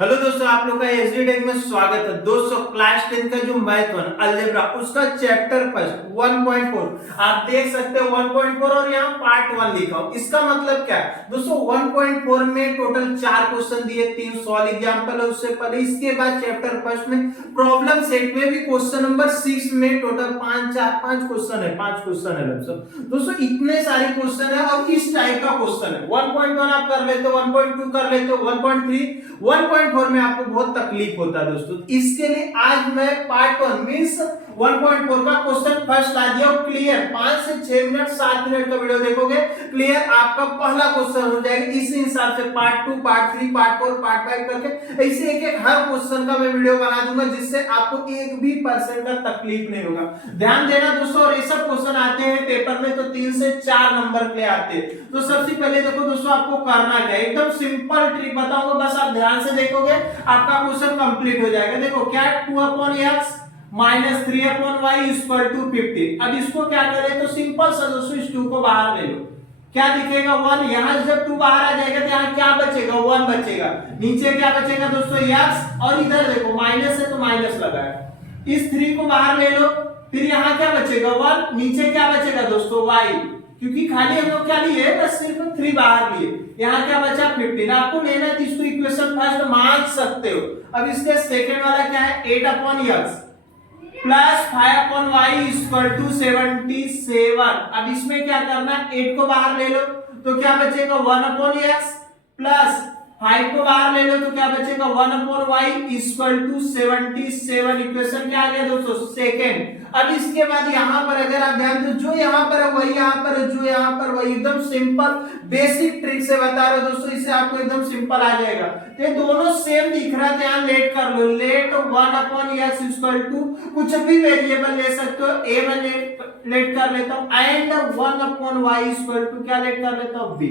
Hello दोस्तों, आप लोग का एसडी टेक में स्वागत है। दोस्तों क्लास 10 का जो मैथ वन अलजेब्रा उसका चैप्टर फर्स्ट 1.4 आप देख सकते हो 1.4 और यहाँ पार्ट 1 लिखा हो। इसका मतलब क्या है दोस्तों, 1.4 में टोटल 4 क्वेश्चन दिए, 3 सॉल्व एग्जांपल है उससे पहले। इसके बाद चैप्टर फर्स्ट में प्रॉब्लम सेट में भी क्वेश्चन नंबर 6 में टोटल 5 क्वेश्चन है, 5 क्वेश्चन है दोस्तों। इतने सारे क्वेश्चन है और इस टाइप का क्वेश्चन है। 1.1 आप कर लेते हो, 1.2 कर लेते हो, 1.3, 1.4 में आपको बहुत तकलीफ होता है दोस्तों। इसके लिए आज मैं पार्ट 1 मींस 1.4 का क्वेश्चन फर्स्ट ला दिया और क्लियर 5 से 6 मिनट 7 मिनट का वीडियो देखोगे, क्लियर आपका पहला क्वेश्चन हो जाएगा। इसी हिसाब से पार्ट 2, पार्ट 3, पार्ट 4, पार्ट 5 करके ऐसे एक हर क्वेश्चन का मैं वीडियो बना दूंगा, जिससे आपको एक भी परसेंट का तकलीफ नहीं होगा। ध्यान देना दोस्तों, और ये सब क्वेश्चन आते हैं पेपर में तो 3 से 4 नंबर पे आते हैं। तो सबसे पहले देखो दोस्तों, आपको करना क्या है, एकदम सिंपल ट्रिक बताऊंगा, बस आप ध्यान से देखोगे आपका क्वेश्चन कंप्लीट हो जाएगा। देखो क्या, 2/x minus 3/y equal to 15। अब इसको क्या करें तो सिंपल सा दोस्तों, इस 2 को बाहर ले लो, क्या दिखेगा 1। यहां जब 2 बाहर आ जाएगा तो यहां क्या बचेगा 1 बचेगा। नीचे क्या बचेगा दोस्तों x, और इधर देखो माइनस है तो माइनस लगा है। इस 3 को बाहर ले लो, फिर यहां क्या बचेगा 1, नीचे क्या बचेगा दोस्तों y, क्योंकि खाली हम लोग क्या लिए बस सिर्फ 3 बाहर लिए। यहाँ क्या बचा 15। आपको लेना है तो इसको इक्वेशन फर्स्ट मान सकते हो। अब इसके सेकंड वाला क्या है 8/x plus 5/y equal to 77। अब इसमें क्या करना है 8 को बाहर ले लो तो क्या बचेगा 1/x प्लस 5 को बाहर ले लो तो क्या बचेगा 1/y इक्वल टू 77। इक्वेशन क्या आ गया दोस्तों सेकंड। अब इसके बाद यहां पर अगर आप ध्यान दो, जो यहां पर है वही यहां पर है, जो यहां पर वही, एकदम सिंपल बेसिक ट्रिक से बता रहे हो दोस्तों, इससे आपको एकदम सिंपल आ जाएगा। ये दोनों सेम दिख रहा है, ध्यान लेट कर लो। लेट 1/x इक्वल टू कुछ भी वेरिएबल ले सकते हो, a में लेट कर लेता हूं एंड 1/y इक्वल टू क्या लेट कर लेता हूं b।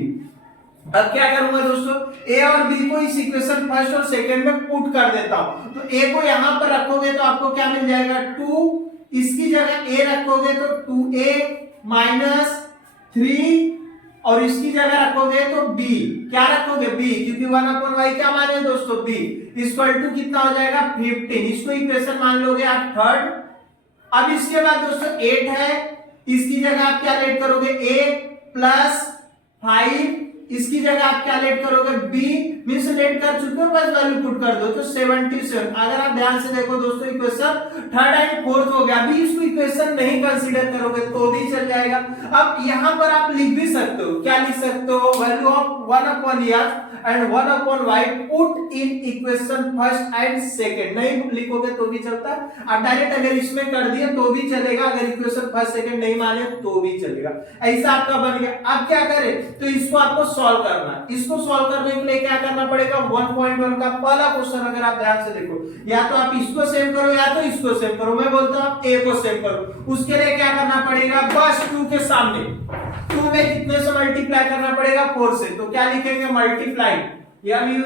अब क्या करूंगा दोस्तों, ए और बी को इस इक्वेशन फर्स्ट और सेकंड में पुट कर देता हूं। तो ए को यहां पर रखोगे तो आपको क्या मिल जाएगा 2, इसकी जगह ए रखोगे तो 2a माइनस 3, और इसकी जगह रखोगे तो b, क्या रखोगे b, क्योंकि 1/y क्या माने दोस्तों b इक्वल टू कितना हो जाएगा 15। इसको इक्वेशन मान लोगे आप थर्ड। अब इसके बाद दोस्तों 8 है, इसकी जगह आप क्या लेट करोगे a प्लस 5, इसकी जगह आप क्या लेट करोगे b, मींस लेट कर चुके हो, बस वैल्यू पुट कर दो तो 77। अगर आप ध्यान से देखो दोस्तों, इक्वेशन थर्ड एंड फोर्थ हो गया। अभी इसको इक्वेशन नहीं कंसीडर करोगे तो भी चल जाएगा। अब यहां पर आप लिख भी सकते हो, क्या लिख सकते हो, value of 1/x and 1/y put in equation first and second. नहीं लिखोगे तो भी चलता, आप डायरेक्ट अगर इसमें कर दिए तो भी चलेगा, अगर इक्वेशन फर्स्ट सेकंड नहीं माने तो भी चलेगा। ऐसा आपका बन गया। अब क्या करें तो इसको आपको सॉल्व करना है। इसको सॉल्व करने के लिए क्या करना पड़ेगा, 1.1 का पहला क्वेश्चन अगर आप ध्यान से देखो, या तो आप इसको सेव करो या तो इसको सेव करो। मैं बोलता हूं आप ए को सेव करो। उसके लिए क्या करना पड़ेगा, बस 2 के सामने 2 में कितने से मल्टीप्लाई करना पड़ेगा 4 से। तो क्या लिखेंगे multiply, multiplying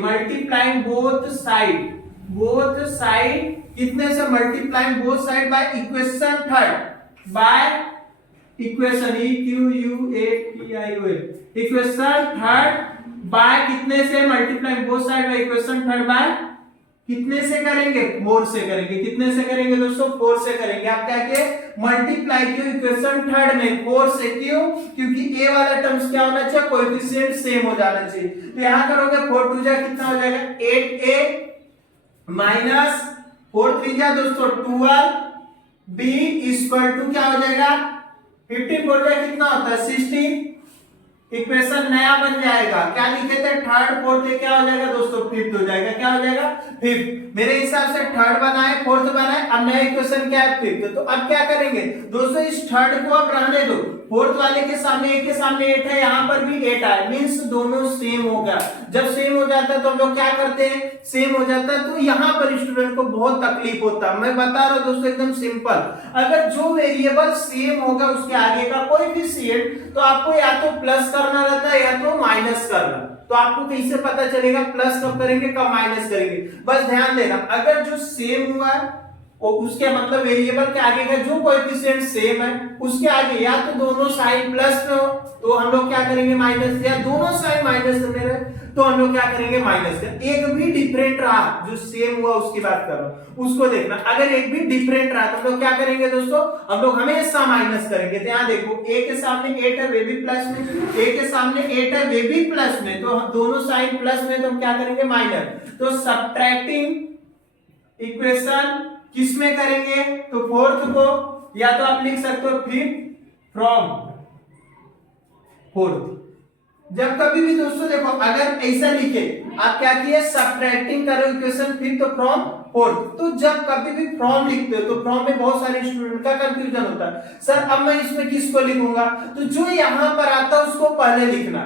multiplying both side कितने से, multiplying both side by equation third, by equation equation third by कितने से, multiplying both side by equation third by कितने से करेंगे 4 से करेंगे। कितने से करेंगे दोस्तों 4 से करेंगे। आप क्या किए मल्टीप्लाई क्यों इक्वेशन थर्ड में 4 से, क्यों, क्योंकि ए वाला टर्म्स क्या होना चाहिए, कोएफिशिएंट सेम हो जाना चाहिए। तो यहां करोगे 4 2 जा कितना हो जाएगा 8a माइनस 4 3 जा दोस्तों 12b इक्वल टू क्या हो जाएगा 15 4 जा कितना होता है 16। इक्वेशन नया बन जाएगा, क्या लिखे थे थर्ड फोर्थ, क्या हो जाएगा दोस्तों फिफ्थ हो जाएगा। क्या हो जाएगा फिफ्थ। मेरे हिसाब से थर्ड बनाए फोर्थ बनाए, अब नया इक्वेशन क्या है फिफ्थ। तो अब क्या करेंगे दोस्तों, इस थर्ड को अब रहने दो, फोर्थ वाले के सामने एक के सामने 8 है, यहाँ पर भी 8 है, मींस दोनों सेम होगा। जब सेम हो जाता है तो हम लोग क्या करते हैं, सेम हो जाता है तो यहाँ पर स्टूडेंट को बहुत तकलीफ होता है। मैं बता रहा हूँ दोस्तों एकदम सिंपल, अगर जो वेरिएबल सेम होगा उसके आगे का कोई भी सेट, तो आपको या तो प्लस करना रहता है या तो माइनस करना। तो आपको कैसे पता चलेगा प्लस कब करेंगे कब माइनस करेंगे, बस ध्यान देना। अगर जो सेम हुआ और उसके मतलब वेरिएबल के आगे का जो कोएफिशिएंट सेम है उसके आगे या तो दोनों साइन प्लस में हो तो हम लोग क्या करेंगे माइनस, या दोनों साइन माइनस में रहे तो हम लोग क्या करेंगे माइनस। एक भी डिफरेंट रहा जो सेम हुआ उसकी बात कर रहा हूं उसको देखना। अगर एक भी डिफरेंट रहा तो हम लोग क्या करेंगे दोस्तों, हम लोग हमेशा माइनस करेंगे। तो यहाँ देखो a के सामने 8 है वे भी प्लस में, a के सामने 8 है वे भी प्लस में, तो हम दोनों साइन प्लस में तो हम क्या करेंगे माइनस। तो सब्ट्रैक्टिंग इक्वेशन किस में करेंगे, तो फोर्थ को, या तो आप लिख सकते हो फिफ्थ फ्रॉम फोर्थ। जब कभी भी दोस्तों देखो अगर ऐसा लिखे आप क्या किए सब्ट्रैक्टिंग करो इक्वेशन फिफ्थ फ्रॉम फोर्थ, तो जब कभी भी फ्रॉम लिखते हो तो फ्रॉम में बहुत सारे स्टूडेंट का कंफ्यूजन होता है, सर अब मैं इसमें किसको लिखूंगा, तो जो यहां पर आता है उसको पहले लिखना,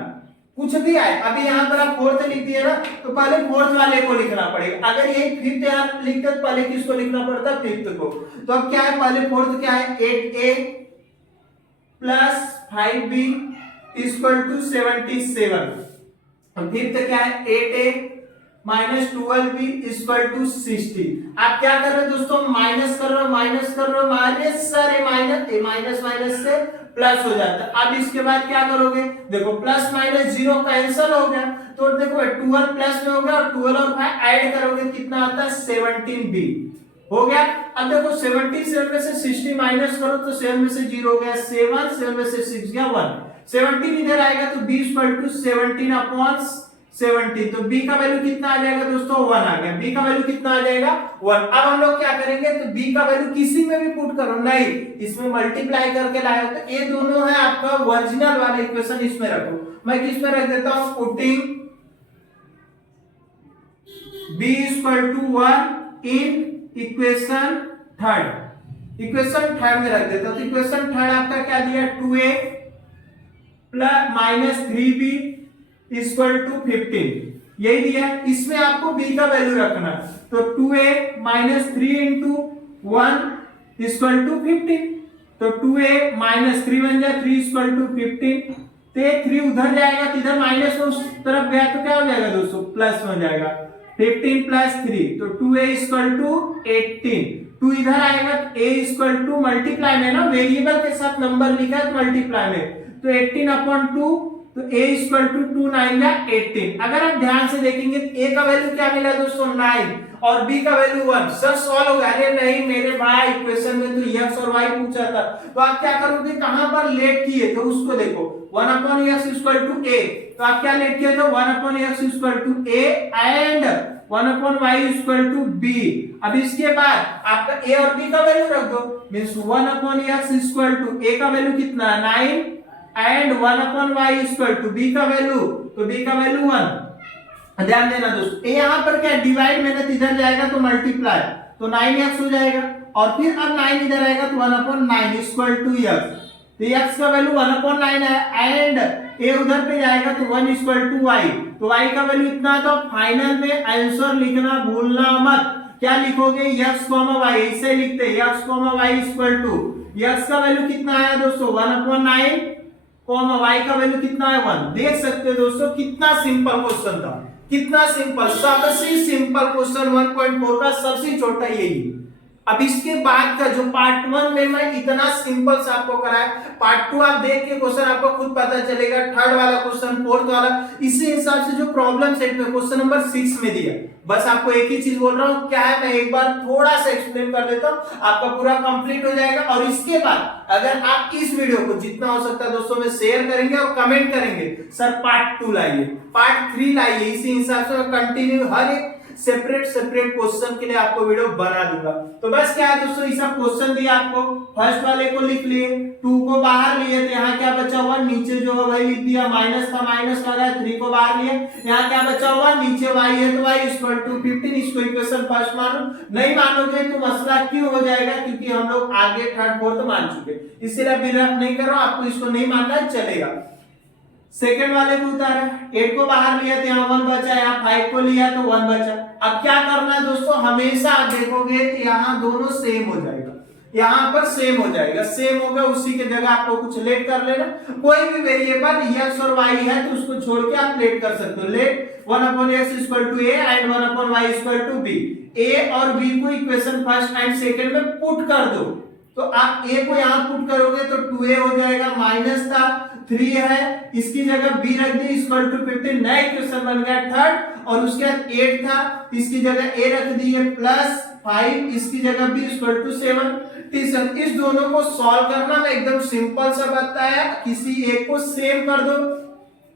कुछ भी आए। अभी यहाँ पर आप फोर्थ लिख दिए ना तो पहले फोर्थ वाले को लिखना पड़ेगा। अगर यही फिफ्थ यहाँ लिखते तो पहले किसको लिखना पड़ता है, फिफ्थ को। तो अब क्या है पहले फोर्थ क्या है 8a plus 5b equal to 77, और फिफ्थ क्या है 8a minus 12b equal to 60। आप क्या कर रहे हो दोस्तों, माइनस कर रहे हो माइनस सर ए माइनस माइनस से प्लस हो जाता है। अब इसके बाद क्या करोगे, देखो प्लस माइनस 0 कैंसिल हो गया, तो देखो 12 प्लस में हो गया और 12 और 5 ऐड करोगे कितना आता है 17b हो गया। अब देखो 77 में से 60 माइनस करो तो 7 में से 0 हो गया 7 में से 6 गया 1, 17 इधर आएगा तो b इक्वल टू 17 अपॉन 17, तो b का वैल्यू कितना आ जाएगा दोस्तों 1 आ गया, b का वैल्यू कितना आ जाएगा 1। अब हम लोग क्या करेंगे, तो b का वैल्यू किसी में भी पुट करो, नहीं इसमें मल्टीप्लाई करके लाए हो, तो ये दोनों है आपका ओरिजिनल वाला इक्वेशन, इसमें रखो। मैं किस में रख देता हूं, putting b equal to 1 in equation third में रख देता हूं। तो इक्वेशन थर्ड आपका क्या दिया 2a plus minus 3b equal to 15 यही दिया। इसमें आपको b का वैल्यू रखना, तो 2a minus 3 into 1 equal to 15, तो 2a माइनस 3 बन जाए 3 इक्वल टू 15, तो 3 उधर जाएगा तो इधर माइनस उस तरफ गया तो क्या हो जाएगा दोस्तों प्लस में हो जाएगा 15 प्लस 3, तो 2a इक्वल टू 18, 2 इधर आएगा तो a इक्वल टू मल्टीप्लाई में ना वेरिएबल के साथ नंबर लिखा है तो मल्टीप्लाई में, तो 18 अपॉन 2, तो a इक्वल टू 2 9 या 18। अगर आप ध्यान से देखेंगे तो a का वैल्यू क्या मिला दोस्तों 9 और b का वैल्यू 1। सर सॉल्व हो गया, अरे नहीं मेरे भाई इक्वेशन में तो x और y पूछा था, तो आप क्या करोगे कहां पर लेट किए तो उसको देखो 1 upon x equal to a, तो आप क्या लेट किए थे 1 upon x equal to a and 1 upon y equal to b। अब इसके बाद आपका a और b का वैल्यू रख दो, means 1 upon x equal to a का वैल्यू कितना 9 and 1 upon y equal to b का वैल्यू, तो b का वैल्यू 1। ध्यान देना दोस्तों यहाँ पर क्या डिवाइड मेहनत इधर जाएगा तो मल्टीप्लाई, तो 9x हो जाएगा, और फिर अब 9 इधर आएगा तो 1 अपॉन 9 इक्वल टू x, तो x का वैल्यू 1 अपॉन 9 है एंड a उधर पे जाएगा तो 1 इक्वल टू y, तो y का वैल्यू इतना, तो फाइनल में आंसर लिखना भूलना मत। क्या लिखोगे x, y, ऐसे लिखते x, y equal to x का वैल्यू कितना आया दोस्तों 1 अपॉन 9, y का वैल्यू कितना है 1। देख सकते हो दोस्तों कितना सिंपल क्वेश्चन था, कितना सिंपल, सबसे सिंपल क्वेश्चन 1.4 का सबसे छोटा यही। अब इसके बाद का जो पार्ट 1 में मैं इतना सिंपल से आपको कराया, पार्ट 2 आप देख के क्वेश्चन आपको खुद पता चलेगा, थर्ड वाला क्वेश्चन फोर्थ वाला, इसी हिसाब से जो प्रॉब्लम सेट में क्वेश्चन नंबर 6 में दिया। बस आपको एक ही चीज बोल रहा हूं, क्या है मैं एक बार थोड़ा सा एक्सप्लेन कर देता हूं, आपका पूरा कंप्लीट हो जाएगा। और इसके बाद अगर आप इस वीडियो को जितना हो सकता है दोस्तों में शेयर करेंगे और कमेंट करेंगे सर पार्ट 2 लाइए, पार्ट 3 लाइए, इसी हिसाब से मैं कंटिन्यू हर एक सेपरेट क्वेश्चन के लिए आपको वीडियो बना दूंगा। तो बस क्या है दोस्तों, ऐसा क्वेश्चन दिया आपको, फर्स्ट वाले को लिख लिए, 2 को बाहर लिए तो यहाँ क्या बचा हुआ, नीचे जो है वही लिख दिया, माइनस था माइनस लगा, 3 को बाहर लिए, यहाँ क्या बचा हुआ, नीचे y है तो y इक्वल टू 15, इसको इक्वेशन फर्स्ट मानो। नहीं मानोगे तो मसला क्यों हो जाएगा, क्योंकि हम लोग आगे थर्ड फोर्थ मान चुके, इसलिए अभी रफ नहीं करो, आपको इसको नहीं मानना चलेगा। सेकंड वाले को उतारा, 8 को बाहर लिया तो यहाँ 1 बचा, यहाँ 5 को लिया तो 1 बचा। अब क्या करना है दोस्तों, हमेशा आप देखोगे तो यहाँ दोनों सेम हो जाएगा, यहाँ पर सेम हो जाएगा, सेम होगा, उसी के जगह आपको कुछ लेट कर लेना। कोई भी वेरिएबल x और y है तो उसको छोड़ के आप लेट कर सकते हो। Let 1/x equal to a and 1/y equal to b। a और b को इक्वेशन फर्स्ट एंड सेकंड में पुट कर दो, तो आप a को यहाँ पुट करोगे तो 2a हो जाएगा, माइनस था 3 है, इसकी जगह b रख दी इक्वल टू 15, नया इक्वेशन बन गया थर्ड, और उसके बाद 8 था, इसकी जगह a रख दी है प्लस 5, इसकी जगह b इक्वल टू 7। इस दोनों को सॉल्व करना में एकदम सिंपल सा बताया, किसी एक को सेम कर दो।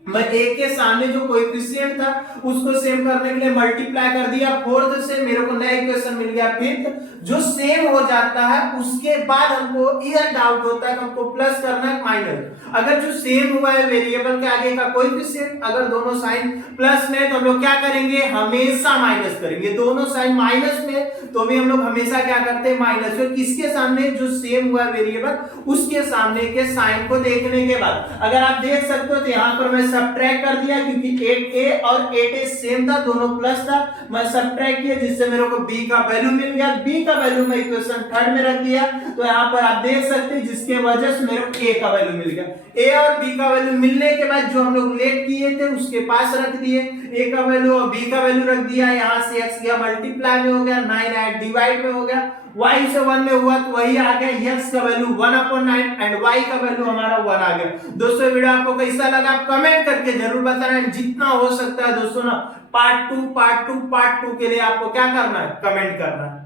मैं a के सामने जो कोएफिशिएंट था उसको सेम करने के लिए मल्टीप्लाई कर दिया 4 से, मेरे को नया इक्वेशन मिल गया 5th। जो सेम हो जाता है उसके बाद हमको यह डाउट होता है कि हमको प्लस करना है माइनस। अगर जो सेम हुआ है वेरिएबल के आगे का कोएफिशिएंट, अगर दोनों साइन प्लस में, तो हम लोग क्या करेंगे, हमेशा माइनस करेंगे। दोनों साइन माइनस में तो भी हम लोग हमेशा क्या करते हैं, माइनस। तो किसके सामने जो सेम हुआ वेरिएबल उसके सामने के साइन को देखने के बाद अगर आप देख सकते हो तो यहाँ पर मैं सबट्रैक्ट कर दिया, क्योंकि 8a और 8a सेम था, दोनों प्लस था, मैं सबट्रैक्ट किया जिससे मेरे को b का वैल्यू मिल गया। b का वैल्यू मैं इक्वेशन थर्ड में रख दिया, तो यहाँ पर आप देख सकते हैं जिसके वजह से मेरे को a का वैल्यू मिल गया। a और b का वैल्यू मिलने के बाद जो हम लोग लेट किए थे उसके पास रख दिए, a का वैल्यू और b का वैल्यू रख दिया। यहाँ से x गया मल्टीप्लाई में हो गया, 9 8 डिवाइड में हो गया, y से 1 में हुआ तो वही आ गया, x का वैल्यू 1/9 एंड y का वैल्यू हमारा 1 आ गया। दोस्तों वीडियो आपको कैसा लगा आप कमेंट करके जरूर बताना, जितना हो सकता है दोस्तों ना पार्ट 2 के लिए आपको क्या करना है, कमेंट करना है।